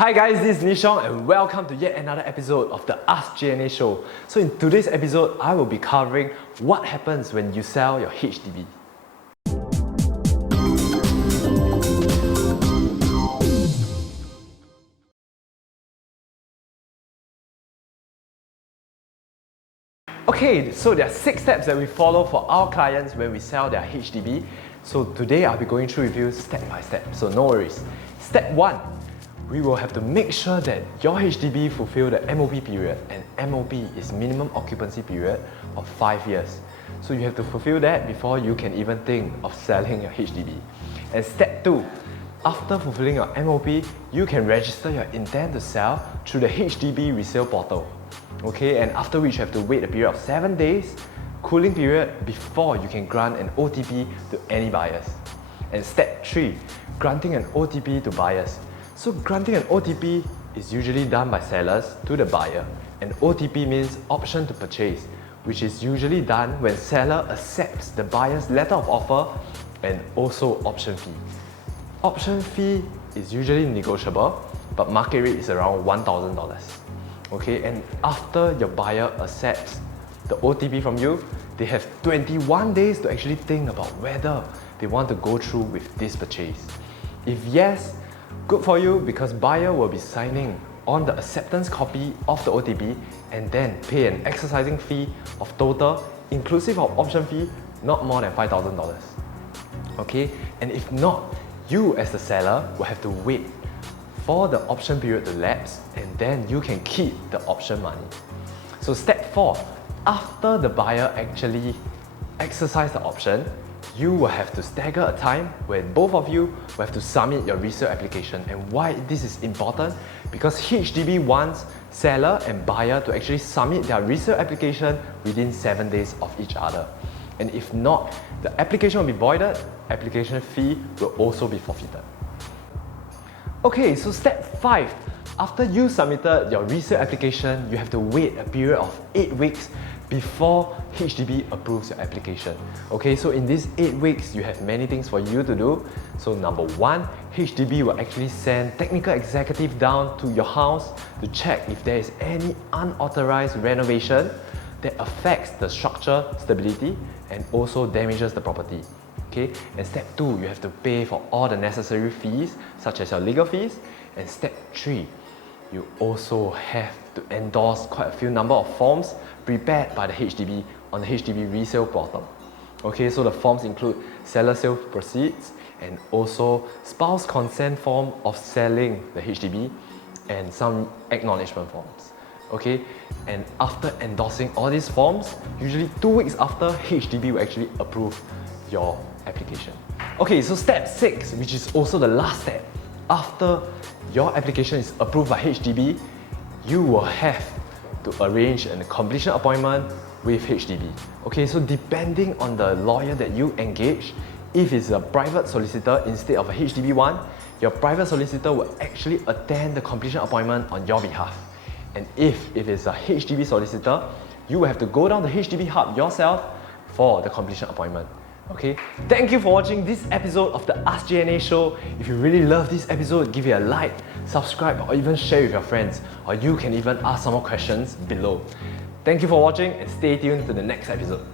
Hi guys, this is Ngee Siong and welcome to yet another episode of the Ask JNA show. So in today's episode, I will be covering what happens when you sell your HDB. Okay, so there are 6 steps that we follow for our clients when we sell their HDB. So today I'll be going through with you step by step, so no worries. Step 1. We will have to make sure that your HDB fulfill the MOP period, and MOP is minimum occupancy period of 5 years. So you have to fulfill that before you can even think of selling your HDB. And step 2, after fulfilling your MOP, you can register your intent to sell through the HDB resale portal. Okay, and after which you have to wait a period of 7 days, cooling period, before you can grant an OTP to any buyers. And step 3, granting an OTP to buyers. So granting an OTP is usually done by sellers to the buyer, and OTP means option to purchase, which is usually done when seller accepts the buyer's letter of offer and also option fee. Option fee is usually negotiable, but market rate is around $1,000. Okay, and after your buyer accepts the OTP from you, they have 21 days to actually think about whether they want to go through with this purchase. If yes, good for you, because buyer will be signing on the acceptance copy of the OTP and then pay an exercising fee of total, inclusive of option fee, not more than $5,000. Okay, and if not, you as the seller will have to wait for the option period to lapse, and then you can keep the option money. So step 4, after the buyer actually exercise the option, you will have to stagger a time when both of you will have to submit your resale application. And why this is important? Because HDB wants seller and buyer to actually submit their resale application within 7 days of each other. And if not, the application will be voided, application fee will also be forfeited. Okay, so step 5. After you submitted your resale application, you have to wait a period of 8 weeks before HDB approves your application. Okay, so in these 8 weeks, you have many things for you to do. So number 1, HDB will actually send technical executive down to your house to check if there is any unauthorized renovation that affects the structure stability and also damages the property. Okay, and step 2, you have to pay for all the necessary fees, such as your legal fees. And step 3, you also have to endorse quite a few number of forms prepared by the HDB on the HDB resale portal. Okay, so the forms include seller sale proceeds and also spouse consent form of selling the HDB and some acknowledgement forms. Okay, and after endorsing all these forms, usually 2 weeks after, HDB will actually approve your application. Okay, so step 6, which is also the last step, after your application is approved by HDB, you will have to arrange a completion appointment with HDB. Okay, so depending on the lawyer that you engage, if it's a private solicitor instead of a HDB one, your private solicitor will actually attend the completion appointment on your behalf. And if it is a HDB solicitor, you will have to go down the HDB hub yourself for the completion appointment. Okay, thank you for watching this episode of the Ask JNA show. If you really love this episode, give it a like, subscribe, or even share with your friends. Or you can even ask some more questions below. Thank you for watching and stay tuned to the next episode.